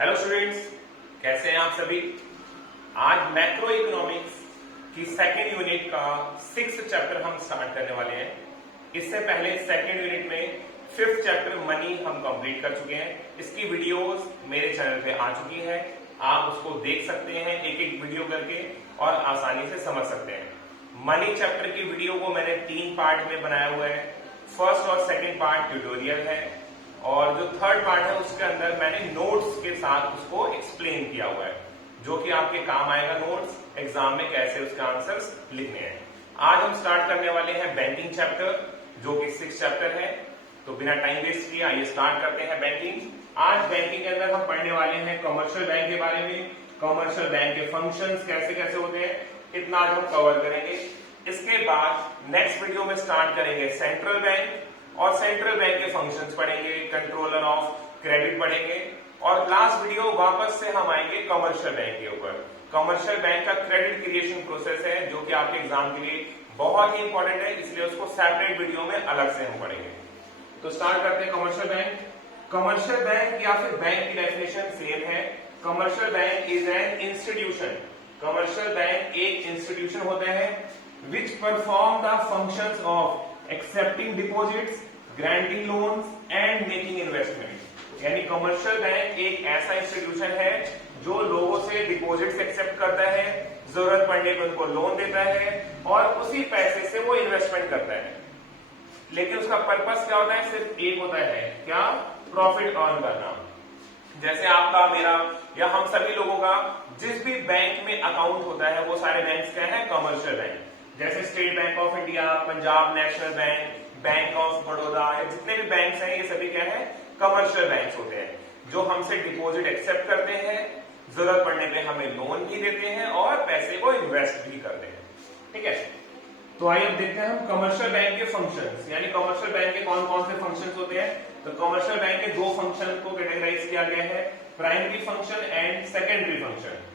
Hello students, कैसे हैं आप सभी। आज मैक्रो इकोनॉमिक्स की सेकेंड यूनिट का 6th चैप्टर हम स्टार्ट करने वाले हैं। इससे पहले सेकेंड यूनिट में 5th चैप्टर मनी हम कंप्लीट कर चुके हैं। इसकी वीडियोस मेरे चैनल पे आ चुकी है, आप उसको देख सकते हैं एक एक वीडियो करके और आसानी से समझ सकते हैं। मनी चैप्टर की वीडियो को मैंने 3 पार्ट में बनाया हुआ है। फर्स्ट और सेकेंड पार्ट ट्यूटोरियल है और जो थर्ड पार्ट है उसके अंदर मैंने नोट्स के साथ उसको एक्सप्लेन किया हुआ है, जो कि आपके काम आएगा नोट्स एग्जाम में कैसे उसके आंसर्स लिखने हैं। आज हम स्टार्ट करने वाले हैं बैंकिंग चैप्टर, जो कि 6th चैप्टर है। तो बिना टाइम वेस्ट किए आइए स्टार्ट करते हैं बैंकिंग। आज बैंकिंग के अंदर हम पढ़ने वाले हैं कमर्शियल बैंक के बारे में, कमर्शियल बैंक के फंक्शंस कैसे कैसे होते हैं, इतना आज हम कवर करेंगे। इसके बाद नेक्स्ट वीडियो में स्टार्ट करेंगे सेंट्रल बैंक, और सेंट्रल बैंक के फंक्शंस पढ़ेंगे, कंट्रोलर ऑफ क्रेडिट पढ़ेंगे, और लास्ट वीडियो वापस से हम आएंगे कमर्शियल बैंक के ऊपर। कमर्शियल बैंक का क्रेडिट क्रिएशन प्रोसेस है जो कि आपके एग्जाम के लिए बहुत ही इंपॉर्टेंट है, इसलिए उसको सेपरेट वीडियो में अलग से हम पढ़ेंगे। तो स्टार्ट करते हैं कमर्शियल बैंक। कमर्शियल बैंक या फिर बैंक की डेफिनेशन सेम है। Commercial bank is an institution. Commercial bank एक इंस्टीट्यूशन होता है which perform the functions of accepting deposits, granting loans and making investment. यानी कमर्शियल बैंक एक ऐसा इंस्टीट्यूशन है जो लोगों से डिपॉजिट्स एक्सेप्ट करता है, जरूरत पड़ने पर उनको लोन देता है और उसी पैसे से वो इन्वेस्टमेंट करता है। लेकिन उसका पर्पस क्या होता है? सिर्फ एक होता है, क्या? प्रॉफिट अर्न करना। जैसे आपका, मेरा या हम सभी लोगों का जिस भी बैंक में अकाउंट होता है वो सारे बैंक क्या है? Commercial bank. जैसे State Bank of India, Punjab National Bank, Bank of Baroda, जितने भी बैंक्स हैं ये सभी क्या है? कमर्शियल बैंक्स होते हैं जो हमसे डिपॉजिट एक्सेप्ट करते हैं, जरूरत पड़ने पे हमें लोन भी देते हैं और पैसे को इन्वेस्ट भी करते हैं। ठीक है, तो आइए अब देखते हैं हम कमर्शियल बैंक के फंक्शंस, यानी कमर्शियल बैंक के कौन कौन से फंक्शंस होते हैं। तो कमर्शियल बैंक के 2 फंक्शन को कैटेगराइज किया गया है, primary function and secondary function.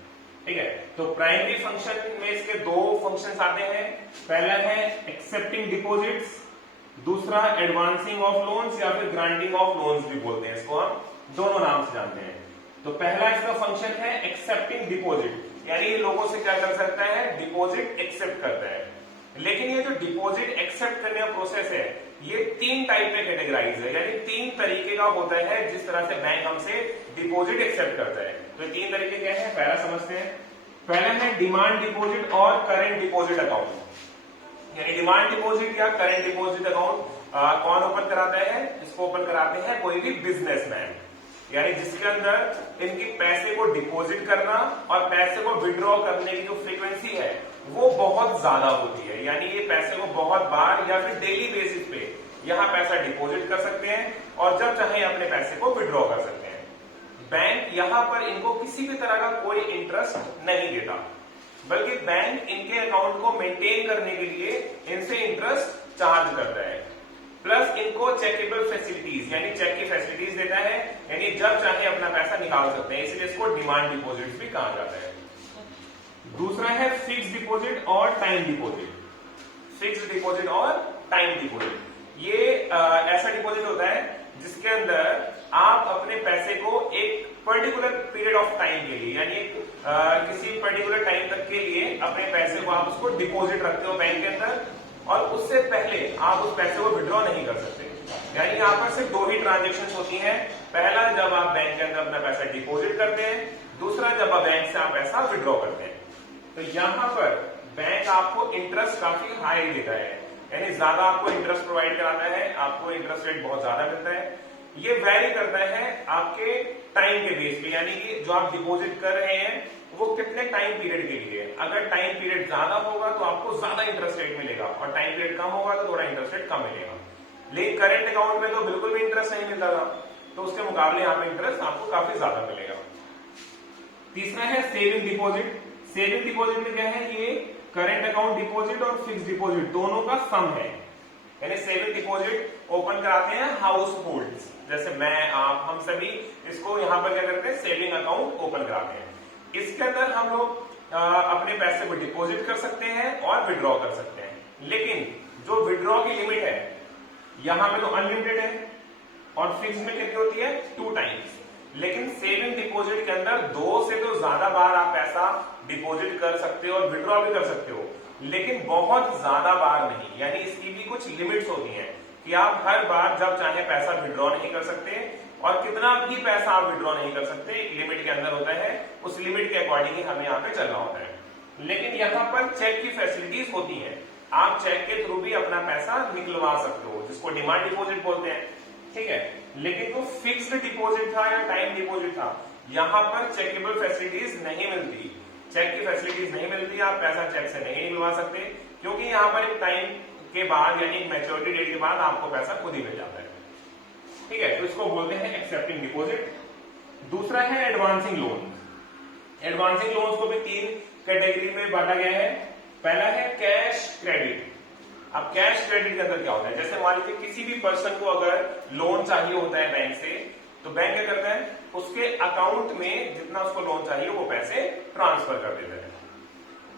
ठीक है, तो प्राइमरी फंक्शन में इसके 2 फंक्शंस आते हैं। पहला है एक्सेप्टिंग डिपॉजिट्स, दूसरा एडवांसिंग ऑफ लोन्स या फिर ग्रांटिंग ऑफ लोन्स भी बोलते हैं, इसको हम दोनों नाम से जानते हैं। तो पहला इसका फंक्शन है एक्सेप्टिंग डिपॉजिट, यानी ये लोगों से क्या कर सकता है? डिपॉजिट एक्सेप्ट करता है। लेकिन ये जो डिपॉजिट एक्सेप्ट करने का प्रोसेस है ये 3 टाइप में कैटेगराइज है, यानी 3 तरीके का होता है जिस तरह से बैंक हमसे डिपॉजिट एक्सेप्ट करता है। तो 3 तरीके क्या है, पहला समझते हैं। पहला है डिमांड डिपॉजिट और करेंट डिपॉजिट अकाउंट। यानी डिमांड डिपॉजिट या करेंट डिपॉजिट अकाउंट कौन ओपन कराता है? इसको ओपन कराते हैं कोई भी बिजनेसमैन, यानी जिसके अंदर इनकी पैसे को डिपॉजिट करना और पैसे को विड्रॉ करने की जो फ्रीक्वेंसी है वो बहुत ज्यादा होती है। यानी ये पैसे को बहुत बार या फिर डेली बेसिस पे यहाँ पैसा डिपॉजिट कर सकते हैं और जब चाहे अपने पैसे को विड्रॉ कर सकते हैं। बैंक यहाँ पर इनको किसी भी तरह का कोई इंटरेस्ट नहीं देता, बल्कि बैंक इनके अकाउंट को मेंटेन करने के लिए इनसे इंटरेस्ट चार्ज करता है, प्लस इनको चेकेबल फैसिलिटीज यानी चेक की फैसिलिटीज देता है, यानी जब चाहे अपना पैसा निकाल सकते हैं, इसलिए इसको डिमांड डिपॉजिट भी कहा जाता है। दूसरा है फिक्स डिपॉजिट और टाइम डिपॉजिट। फिक्स डिपॉजिट और टाइम डिपॉजिट ये ऐसा डिपॉजिट होता है जिसके अंदर आप अपने पैसे को एक पर्टिकुलर पीरियड ऑफ टाइम के लिए, यानी किसी पर्टिकुलर टाइम तक के लिए अपने पैसे को आप उसको डिपॉजिट रखते हो बैंक के अंदर, और उससे पहले आप उस पैसे को विड्रॉ नहीं कर सकते। यानी यहाँ पर सिर्फ 2 ही ट्रांजेक्शन होती हैं। पहला जब आप बैंक के अंदर अपना पैसा डिपॉजिट करते हैं, दूसरा जब आप बैंक से आप पैसा विड्रॉ करते हैं। तो यहाँ पर बैंक आपको इंटरेस्ट काफी हाई देता है, यानी ज्यादा आपको इंटरेस्ट प्रोवाइड कराता है, आपको इंटरेस्ट रेट बहुत ज्यादा मिलता है। ये वैरी करता है आपके टाइम के बेस पे, यानी कि जो आप डिपॉजिट कर रहे हैं वो कितने टाइम पीरियड के लिए। अगर टाइम पीरियड ज्यादा होगा तो आपको ज्यादा इंटरेस्ट रेट मिलेगा और टाइम पीरियड कम होगा तो थोड़ा इंटरेस्ट रेट कम मिलेगा। लेकिन करेंट अकाउंट में तो बिल्कुल भी इंटरेस्ट नहीं मिलता था, तो उसके मुकाबले यहाँ पे इंटरेस्ट आपको काफी ज्यादा मिलेगा। तीसरा है सेविंग डिपॉजिट। सेविंग डिपॉजिट में क्या है? ये करेंट अकाउंट डिपॉजिट और फिक्स डिपॉजिट दोनों का सम है। यानी सेविंग डिपॉजिट ओपन कराते हैं हाउस होल्ड्स, जैसे मैं, आप, हम सभी इसको यहाँ पर क्या करते हैं? सेविंग अकाउंट ओपन कराते हैं। इसके अंदर हम लोग अपने पैसे को डिपॉजिट कर सकते हैं और विड्रॉ कर सकते हैं। लेकिन जो विड्रॉ की लिमिट है यहाँ पे तो अनलिमिटेड है और फिक्स में कितनी होती है? 2 टाइम्स। लेकिन सेविंग डिपॉजिट के अंदर 2 से तो ज्यादा बार आप पैसा डिपॉजिट कर सकते हो और विड्रॉ भी कर सकते हो, लेकिन बहुत ज्यादा बार नहीं। यानी इसकी भी कुछ लिमिट्स होती हैं कि आप हर बार जब चाहे पैसा विड्रॉ नहीं कर सकते और कितना भी पैसा आप विड्रॉ नहीं कर सकते, एक लिमिट के अंदर होता है, उस लिमिट के अकॉर्डिंग ही हमें यहाँ पे चलना होता है। लेकिन यहाँ पर चेक की फैसिलिटीज होती हैं, आप चेक के थ्रू भी अपना पैसा निकलवा सकते हो, जिसको डिमांड डिपॉजिट बोलते हैं, ठीक है। लेकिन जो फिक्स्ड डिपॉजिट था या टाइम डिपॉजिट था, यहाँ पर चेकेबल फैसिलिटीज नहीं मिलती, चेक की फैसिलिटीज नहीं मिलती, आप पैसा चेक से नहीं निकलवा सकते, क्योंकि यहाँ पर एक टाइम के बाद यानी मैच्योरिटी डेट के बाद आपको पैसा खुद ही मिल जाता है, ठीक है। तो इसको बोलते हैं एक्सेप्टिंग डिपॉजिट। दूसरा है एडवांसिंग लोन। एडवांसिंग लोन्स को भी 3 कैटेगरी में बांटा गया है। पहला है कैश क्रेडिट। अब कैश क्रेडिट के अंदर क्या होता है, जैसे मान लीजिए किसी भी पर्सन को अगर लोन चाहिए होता है बैंक से, तो बैंक क्या करता है, उसके अकाउंट में जितना उसको लोन चाहिए वो पैसे ट्रांसफर कर देता है,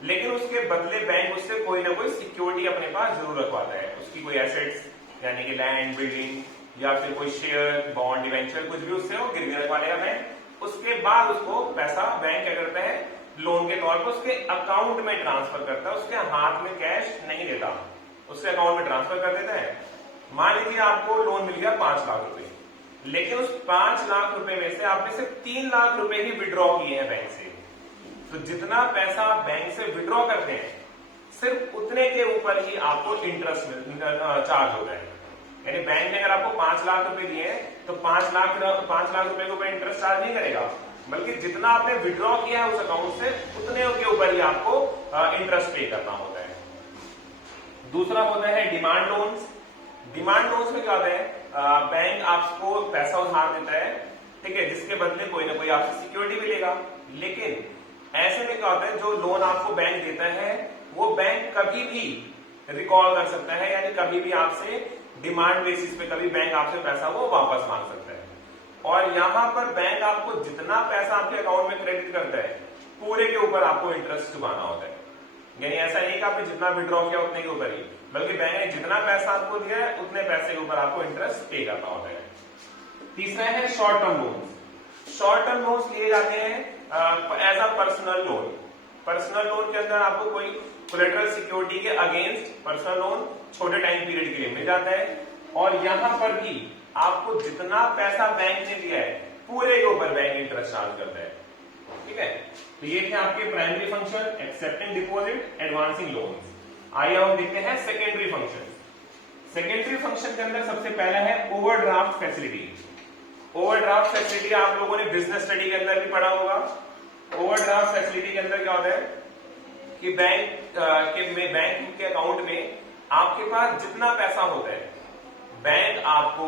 लेकिन उसके बदले बैंक उससे कोई ना कोई सिक्योरिटी अपने पास जरूर रखवाता है, उसकी कोई एसेट्स यानी कि लैंड, बिल्डिंग या फिर कोई शेयर, बॉन्ड, डिवेंचर, कुछ भी उससे वो गिरवी रखवा लेगा बैंक। उसके बाद उसको पैसा बैंक क्या करता है, लोन के तौर पर उसके अकाउंट में ट्रांसफर करता है, उसके हाथ में कैश नहीं देता, उसके अकाउंट में ट्रांसफर कर देता है। मान लीजिए आपको लोन मिल गया 5 लाख रुपए, लेकिन उस 5 लाख रुपए में से आपने सिर्फ 3 लाख रुपए ही विड्रॉ किए हैं बैंक से, तो जितना पैसा आप बैंक से विड्रॉ करते हैं सिर्फ उतने के ऊपर ही आपको इंटरेस्ट चार्ज होता है। यानी बैंक ने अगर आपको 5 लाख रुपए दिए हैं तो 5 लाख रुपए के ऊपर इंटरेस्ट चार्ज नहीं करेगा, बल्कि जितना आपने विड्रॉ किया है उस अकाउंट से उतने के ऊपर ही आपको इंटरेस्ट पे करना होता है। दूसरा होता है डिमांड लोन्स। डिमांड लोन्स में क्या होता है, बैंक आपको पैसा उधार देता है, ठीक है, जिसके बदले कोई ना कोई आपसे सिक्योरिटी मिलेगा। लेकिन ऐसे में क्या होता है, जो लोन आपको बैंक देता है वो बैंक कभी भी रिकॉल कर सकता है, यानी कभी भी आपसे डिमांड बेसिस पे कभी बैंक आपसे पैसा वो वापस मांग सकता है। और यहां पर बैंक आपको जितना पैसा आपके अकाउंट में क्रेडिट करता है पूरे के ऊपर आपको इंटरेस्ट चुकाना होता है। यानी ऐसा नहीं कि आपने जितना विड्रॉ किया उतने के ऊपर ही, बल्कि बैंक ने जितना पैसा आपको दिया है उतने पैसे के ऊपर आपको इंटरेस्ट पे करना होता है। तीसरा है short term loans. Short term loans लिए जाते हैं as a personal loan. Personal loan के अंदर आपको कोई कोलेटरल सिक्योरिटी के अगेंस्ट पर्सनल लोन छोटे टाइम पीरियड के लिए मिल जाता है, और यहां पर भी आपको जितना पैसा बैंक ने दिया है पूरे के ऊपर बैंक इंटरेस्ट चार्ज करता है, ठीक है। तो ये थे आपके primary function, accepting deposit, advancing loans. आइए हम देखते हैं सेकेंडरी फंक्शन। सेकेंडरी फंक्शन के अंदर सबसे पहला है ओवरड्राफ्ट फैसिलिटी। ओवरड्राफ्ट फैसिलिटी आप लोगों ने बिजनेस स्टडी के अंदर भी पढ़ा होगा। ओवरड्राफ्ट फैसिलिटी के अंदर क्या होता है कि बैंक के अकाउंट में आपके पास जितना पैसा होता है बैंक आपको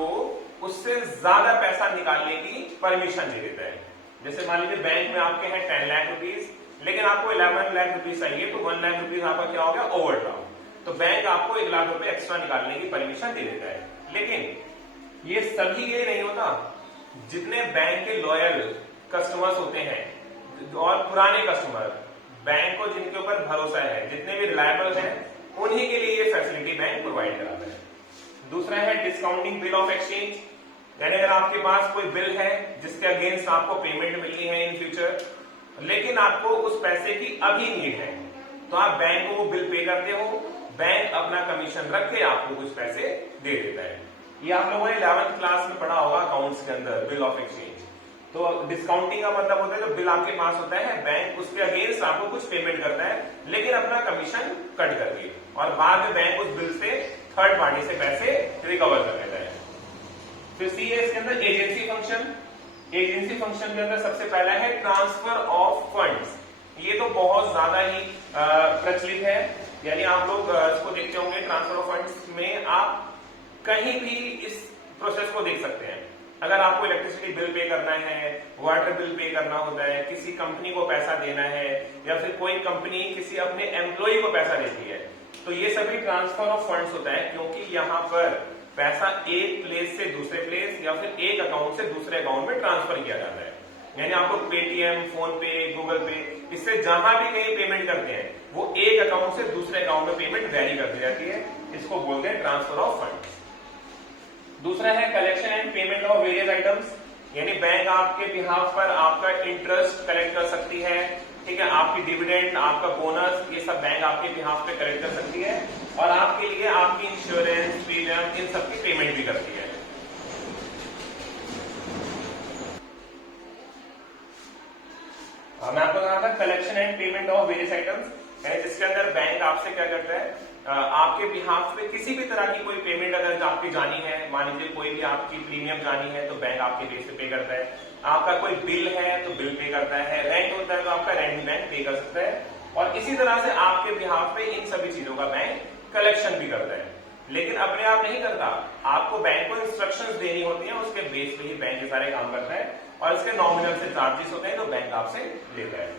उससे ज्यादा पैसा निकालने की परमिशन दे देता है। जैसे मान लीजिए बैंक में आपके हैं 10 लाख रुपीज, लेकिन आपको 11 लाख रुपीज चाहिए, तो 1 लाख रुपीज आपका क्या हो गया, ओवरड्राफ्ट। तो बैंक आपको 1 लाख रुपए एक्स्ट्रा निकालने की परमिशन दे देता है। लेकिन ये सभी ये नहीं होता, जितने बैंक के लॉयल कस्टमर्स होते हैं और पुराने कस्टमर, बैंक को जिनके ऊपर भरोसा है, जितने भी रिलायबल हैं, उन्हीं के लिए ये फैसिलिटी बैंक प्रोवाइड कराता है। दूसरा है डिस्काउंटिंग बिल ऑफ एक्सचेंज। यानी अगर आपके पास कोई बिल है जिसके अगेंस्ट आपको पेमेंट मिलनी है इन फ्यूचर, लेकिन आपको उस पैसे की अभी नीड है, तो आप बैंक को वो बिल पे करते हो, बैंक अपना कमीशन रख के आपको कुछ पैसे दे देता है। ये आप लोगों ने 11th क्लास में पढ़ा होगा अकाउंट्स के अंदर, बिल ऑफ एक्सचेंज। तो डिस्काउंटिंग का मतलब होता है जो बिल आपके पास होता है, बैंक उसके अगेंस्ट आपको कुछ पेमेंट करता है, लेकिन अपना कमीशन कट करके, और बाद में बैंक उस बिल से थर्ड पार्टी से पैसे रिकवर कर लेता है। फिर सी है इसके अंदर एजेंसी फंक्शन। एजेंसी फंक्शन के अंदर सबसे पहला है ट्रांसफर ऑफ फंड्स। ये तो बहुत ज्यादा ही प्रचलित है, यानी आप लोग इसको देखते होंगे। ट्रांसफर ऑफ फंड्स में आप कहीं भी इस प्रोसेस को देख सकते हैं। अगर आपको इलेक्ट्रिसिटी बिल पे करना है, वाटर बिल पे करना होता है, किसी कंपनी को पैसा देना है, या फिर कोई कंपनी किसी अपने एम्प्लॉय को पैसा देती है, तो ये सभी ट्रांसफर ऑफ फंड्स होता है, क्योंकि यहाँ पर पैसा एक प्लेस से दूसरे प्लेस या फिर एक अकाउंट से दूसरे अकाउंट में ट्रांसफर किया जाता है। यानी आपको पेटीएम, फोन पे, गूगल पे, इससे जहां भी कहीं पेमेंट करते हैं वो एक अकाउंट से दूसरे अकाउंट में पेमेंट वेरी कर दी जाती है। इसको बोलते हैं ट्रांसफर ऑफ फंड्स। दूसरा है collection and payment of various items. यानी बैंक आपके बिहाफ पर आपका इंटरेस्ट कलेक्ट कर सकती है, ठीक है, आपकी डिविडेंड, आपका बोनस, ये सब बैंक आपके बिहाफ पे कलेक्ट कर सकती है और आपके लिए आपकी इंश्योरेंस, प्रीमियम, इन सब की पेमेंट भी करती है। मैं आपको कहा था collection and payment of various items, यानी जिसके अंदर बैंक आपसे क्या करता है, आपके बिहाफ पे किसी भी तरह की कोई पेमेंट अगर आपकी जानी है, मान लीजिए कोई भी आपकी प्रीमियम जानी है तो बैंक आपके बेस पे पे करता है, आपका कोई बिल है तो बिल पे करता है, रेंट होता है तो आपका रेंट बैंक पे कर सकता है, और इसी तरह से आपके बिहाफ पे इन सभी चीजों का बैंक कलेक्शन भी करता है। लेकिन अपने आप नहीं करता, आपको बैंक को इंस्ट्रक्शंस देनी होती है, उसके बेस पे ही बैंक ये सारे काम करता है और इसके नॉमिनल से चार्जेस होते हैं तो बैंक आपसे लेता है।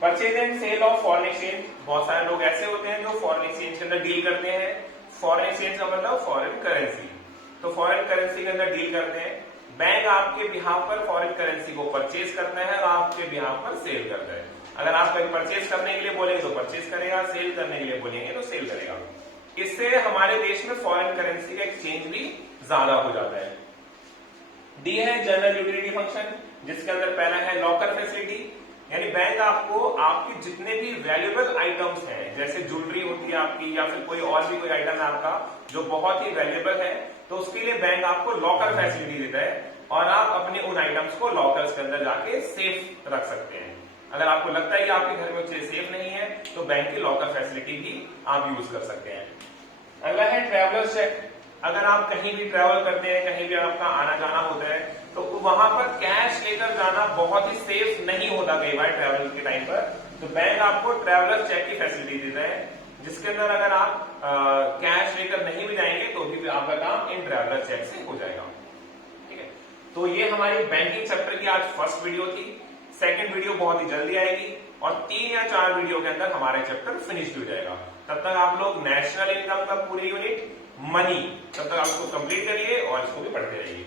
Purchase and sale of foreign exchange, बहुत सारे लोग ऐसे होते हैं जो फॉरेन एक्सचेंज के अंदर डील करते हैं। फॉरेन एक्सचेंज का मतलब फॉरेन करेंसी, तो फॉरेन करेंसी के अंदर डील करते हैं। बैंक आपके बिहाफ पर फॉरेन करेंसी को परचेज करता है और आपके बिहाफ पर सेल करता है। अगर आप कहीं परचेज करने के लिए बोलेंगे तो परचेज करेगा, सेल करने के लिए बोलेंगे तो सेल करेगा। इससे हमारे देश में फॉरेन करेंसी का एक्सचेंज भी ज्यादा हो जाता है। डी है जनरल यूटिलिटी फंक्शन, जिसके अंदर पहला है लॉकर फैसिलिटी, यानी बैंक आपको आपकी जितने भी वैल्यूएबल आइटम्स हैं, जैसे ज्वेलरी होती है आपकी या फिर कोई और भी कोई आइटम है आपका जो बहुत ही वैल्यूएबल है, तो उसके लिए बैंक आपको लॉकर फैसिलिटी देता है और आप अपने उन आइटम्स को लॉकर्स के अंदर जाके सेफ रख सकते हैं। अगर आपको लगता है कि आपके घर में चीज सेफ नहीं है तो बैंक की लॉकर फैसिलिटी भी आप यूज कर सकते हैं। अगला है ट्रैवलर्स चेक, अगर आप कहीं भी ट्रैवल करते हैं, कहीं भी आपका आना जाना होता है तो वहां पर कैश लेकर जाना बहुत ही सेफ नहीं होता कई बार ट्रैवल के टाइम पर, तो बैंक आपको ट्रैवलर चेक की फैसिलिटी देता है, जिसके अंदर अगर आप कैश लेकर नहीं भी जाएंगे तो भी आपका काम इन ट्रैवलर चेक से हो जाएगा। ठीक है, तो ये हमारी बैंकिंग चैप्टर की आज फर्स्ट वीडियो थी। सेकंड वीडियो बहुत ही जल्दी आएगी और 3 या 4 वीडियो के अंदर हमारा चैप्टर फिनिश हो जाएगा। तब तक आप लोग नेशनल इनकम का पूरे यूनिट मनी, तब तक आप इसको कंप्लीट करिए और इसको भी पढ़ते रहिए।